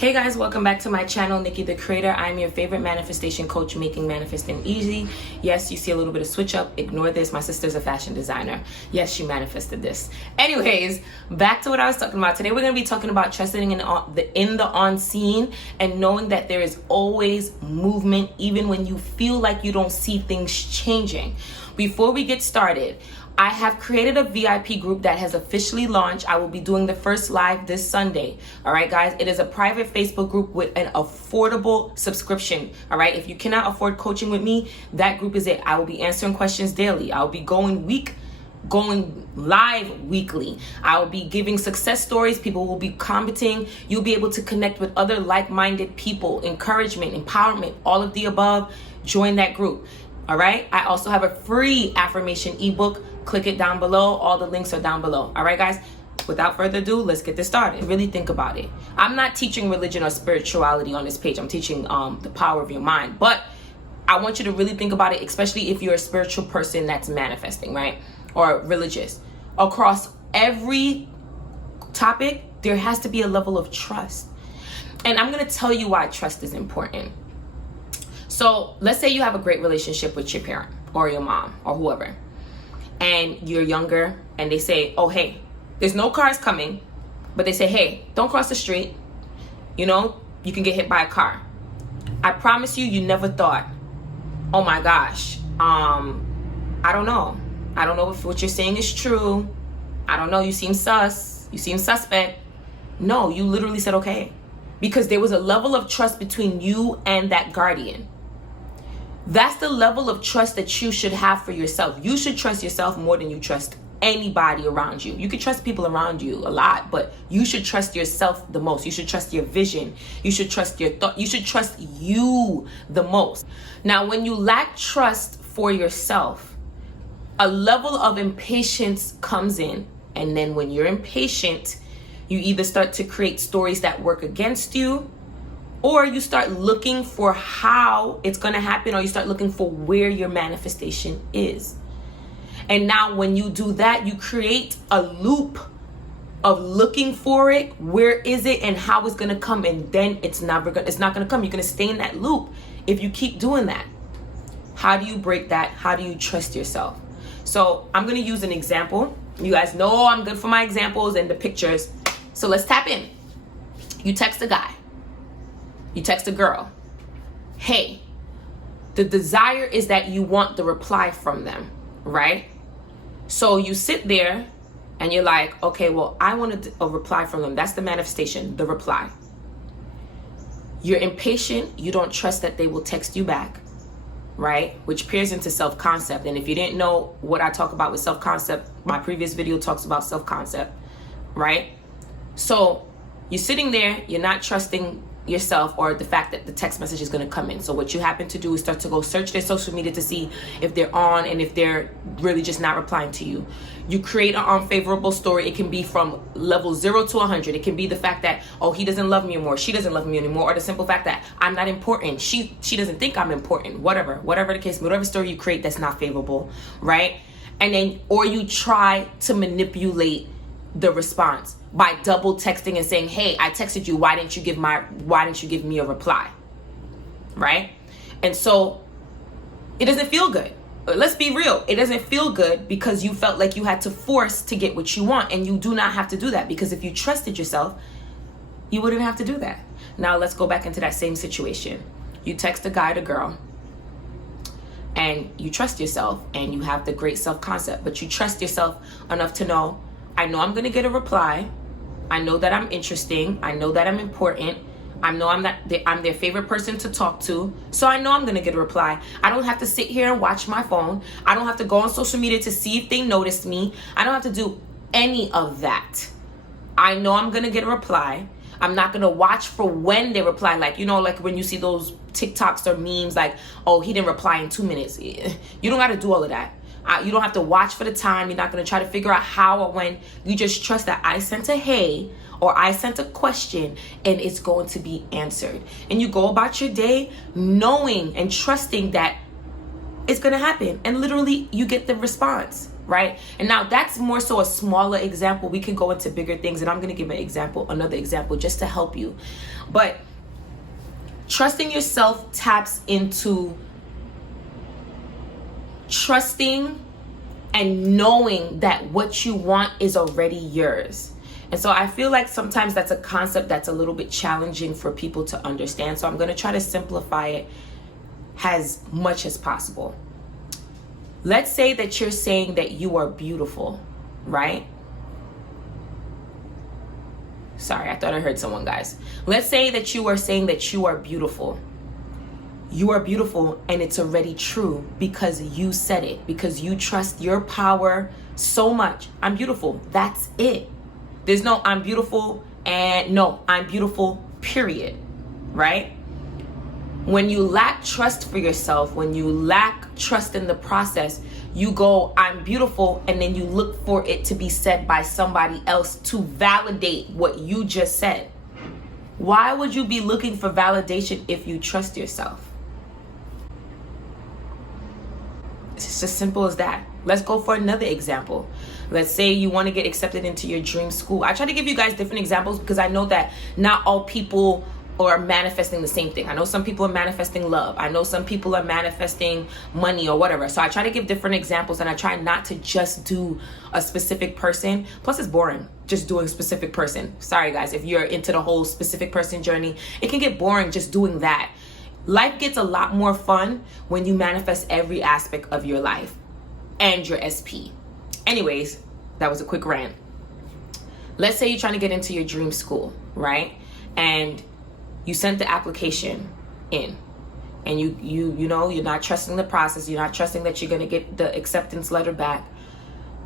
Hey guys, welcome back to my channel, Nikki the Creator. I'm your favorite manifestation coach, making manifesting easy. Yes, you see a little bit of switch up. Ignore this. My sister's a fashion designer. Yes, she manifested this. Anyways, back to what I was talking about. Today we're going to be talking about trusting in the unseen and knowing that there is always movement even when you feel like you don't see things changing. Before we get started, I have created a VIP group that has officially launched. I will be doing the first live this Sunday. All right, guys, it is a private Facebook group with an affordable subscription. All right, if you cannot afford coaching with me, that group is it. I will be answering questions daily. I'll be going live weekly. I'll be giving success stories. People will be commenting. You'll be able to connect with other like-minded people, encouragement, empowerment, all of the above. Join that group. All right. I also have a free affirmation ebook. Click it down below. All the links are down below. All right, guys. Without further ado, let's get this started. Really think about it. I'm not teaching religion or spirituality on this page. I'm teaching the power of your mind. But I want you to really think about it, especially if you're a spiritual person that's manifesting, right? Or religious. Across every topic, there has to be a level of trust. And I'm going to tell you why trust is important. So let's say you have a great relationship with your parent or your mom or whoever, and you're younger and they say, oh, hey, there's no cars coming, but they say, hey, don't cross the street. You know, you can get hit by a car. I promise you, you never thought, oh my gosh, I don't know. I don't know if what you're saying is true. I don't know. You seem sus. You seem suspect. No, you literally said, okay, because there was a level of trust between you and that guardian. That's the level of trust that you should have for yourself. You should trust yourself more than you trust anybody around you. You can trust people around you a lot, but you should trust yourself the most. You should trust your vision. You should trust your thought. You should trust you the most. Now, when you lack trust for yourself, a level of impatience comes in. And then when you're impatient, you either start to create stories that work against you, or you start looking for how it's going to happen, or you start looking for where your manifestation is. And now when you do that, you create a loop of looking for it. Where is it and how it's going to come? And then it's not going to come. You're going to stay in that loop if you keep doing that. How do you break that? How do you trust yourself? So I'm going to use an example. You guys know I'm good for my examples and the pictures. So let's tap in. You text a guy. You text a girl. Hey, the desire is that you want the reply from them, right? So you sit there and you're like, okay, well, I wanted a reply from them. That's the manifestation, the reply. You're impatient. You don't trust that they will text you back, right? Which peers into self-concept. And if you didn't know what I talk about with self-concept, my previous video talks about self-concept, right? So you're sitting there, you're not trusting yourself or the fact that the text message is going to come in. So what you happen to do is start to go search their social media to see if they're on and if they're really just not replying to you. You create an unfavorable story. It can be from level 0 to 100. It can be the fact that, oh, he doesn't love me anymore. She doesn't love me anymore. Or the simple fact that I'm not important. She doesn't think I'm important. Whatever the case, whatever story you create that's not favorable, right? And then, or you try to manipulate the response by double texting and saying, hey, I texted you, why didn't you give me a reply, right? And so it doesn't feel good. Let's be real. It doesn't feel good because you felt like you had to force to get what you want, and you do not have to do that, because if you trusted yourself, you wouldn't have to do that. Now let's go back into that same situation. You text a guy to girl and you trust yourself and you have the great self-concept, but you trust yourself enough to know, I know I'm going to get a reply. I know that I'm interesting. I know that I'm important. I know I'm their favorite person to talk to. So I know I'm going to get a reply. I don't have to sit here and watch my phone. I don't have to go on social media to see if they noticed me. I don't have to do any of that. I know I'm going to get a reply. I'm not going to watch for when they reply. Like, you know, like when you see those TikToks or memes like, oh, he didn't reply in 2 minutes. You don't got to do all of that. You don't have to watch for the time. You're not going to try to figure out how or when. You just trust that I sent a hey or I sent a question and it's going to be answered. And you go about your day knowing and trusting that it's going to happen. And literally you get the response, right? And now that's more so a smaller example. We can go into bigger things, and I'm going to give another example just to help you. But trusting yourself taps into trusting and knowing that what you want is already yours. And so I feel like sometimes that's a concept that's a little bit challenging for people to understand. So I'm going to try to simplify it as much as possible. Let's say that you're saying that you are beautiful, right? Sorry, I thought I heard someone, guys. Let's say that you are saying that you are beautiful. You are beautiful, and it's already true because you said it, because you trust your power so much. I'm beautiful. That's it. There's no I'm beautiful and no, I'm beautiful, period. Right? When you lack trust for yourself, when you lack trust in the process, you go, I'm beautiful, and then you look for it to be said by somebody else to validate what you just said. Why would you be looking for validation if you trust yourself? It's as simple as that. Let's go for another example. Let's say you want to get accepted into your dream school. I try to give you guys different examples because I know that not all people are manifesting the same thing. I know some people are manifesting love. I know some people are manifesting money or whatever. So I try to give different examples, and I try not to just do a specific person. Plus it's boring just doing specific person. Sorry guys, if you're into the whole specific person journey, it can get boring just doing that. Life gets a lot more fun when you manifest every aspect of your life and your SP. Anyways, that was a quick rant. Let's say you're trying to get into your dream school, right? And you sent the application in, and you know you're not trusting the process. You're not trusting that you're going to get the acceptance letter back.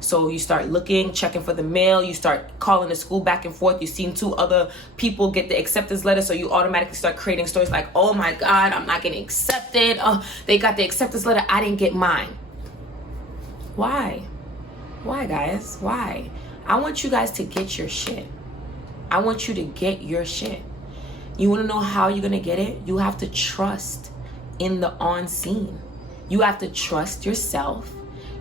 So you start looking, checking for the mail. You start calling the school back and forth. You've seen 2 other people get the acceptance letter, so you automatically start creating stories like, oh my God, I'm not getting accepted. Oh, they got the acceptance letter, I didn't get mine. Why? Why, guys? Why? I want you guys to get your shit. I want you to get your shit. You want to know how you're going to get it? You have to trust in the unseen. You have to trust yourself,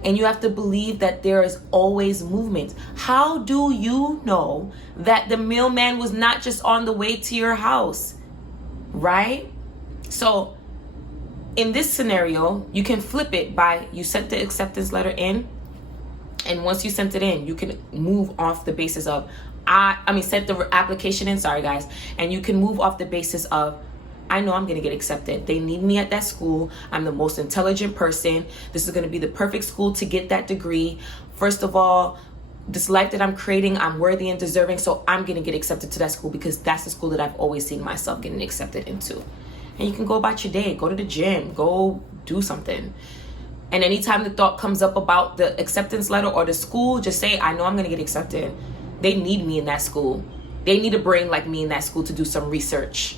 and you have to believe that there is always movement. How do you know that the mailman was not just on the way to your house? Right? So in this scenario, you can flip it by you sent the acceptance letter in, and once you sent it in, you can move off the basis of sent the application in, sorry guys, and you can move off the basis of, I know I'm going to get accepted. They need me at that school. I'm the most intelligent person. This is going to be the perfect school to get that degree. First of all, this life that I'm creating, I'm worthy and deserving, so I'm going to get accepted to that school because that's the school that I've always seen myself getting accepted into. And you can go about your day, go to the gym, go do something. And anytime the thought comes up about the acceptance letter or the school, just say, I know I'm going to get accepted. They need me in that school. They need a brain like me in that school to do some research.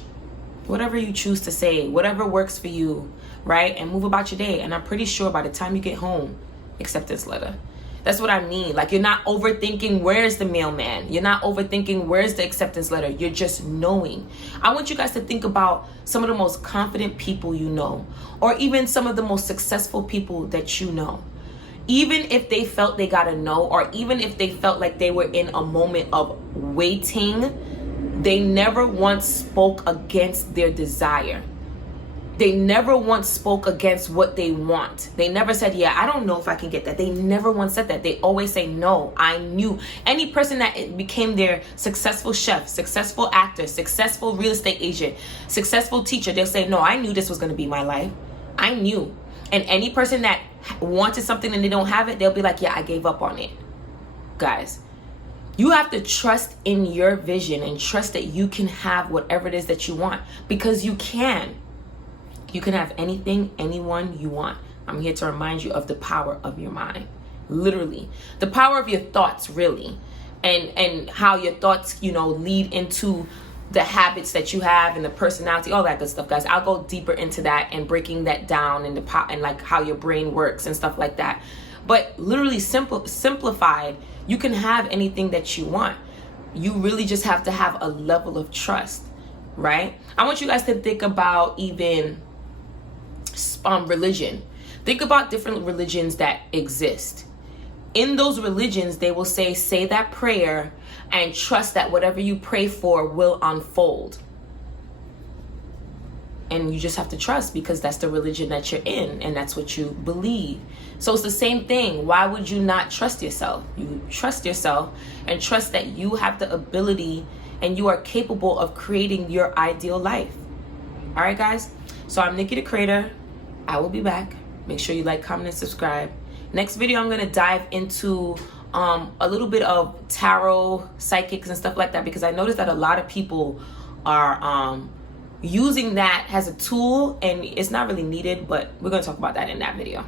Whatever you choose to say, whatever works for you, right? And move about your day. And I'm pretty sure by the time you get home, acceptance letter. That's what I mean. Like, you're not overthinking where's the mailman. You're not overthinking where's the acceptance letter. You're just knowing. I want you guys to think about some of the most confident people you know, or even some of the most successful people that you know. Even if they felt they got a no, or even if they felt like they were in a moment of waiting, they never once spoke against their desire. They never once spoke against what they want. They never said, yeah, I don't know if I can get that. They never once said that. They always say, no, I knew. Any person that became their successful chef, successful actor, successful real estate agent, successful teacher, they'll say, no, I knew this was going to be my life. I knew. And any person that wanted something and they don't have it, they'll be like, yeah, I gave up on it. Guys, you have to trust in your vision and trust that you can have whatever it is that you want, because you can. You can have anything, anyone you want. I'm here to remind you of the power of your mind. Literally. The power of your thoughts, really. And how your thoughts, lead into the habits that you have and the personality, all that good stuff, guys. I'll go deeper into that and breaking that down and like how your brain works and stuff like that. But literally simplified, you can have anything that you want. You really just have to have a level of trust, right? I want you guys to think about even religion. Think about different religions that exist. in those religions, they will say that prayer and trust that whatever you pray for will unfold. And you just have to trust, because that's the religion that you're in and that's what you believe. So it's the same thing. Why would you not trust yourself? You trust yourself and trust that you have the ability and you are capable of creating your ideal life. All right, guys. So I'm Nikki the Creator. I will be back. Make sure you like, comment, and subscribe. Next video, I'm going to dive into a little bit of tarot, psychics, and stuff like that, because I noticed that a lot of people are using that as a tool, and it's not really needed, but we're going to talk about that in that video.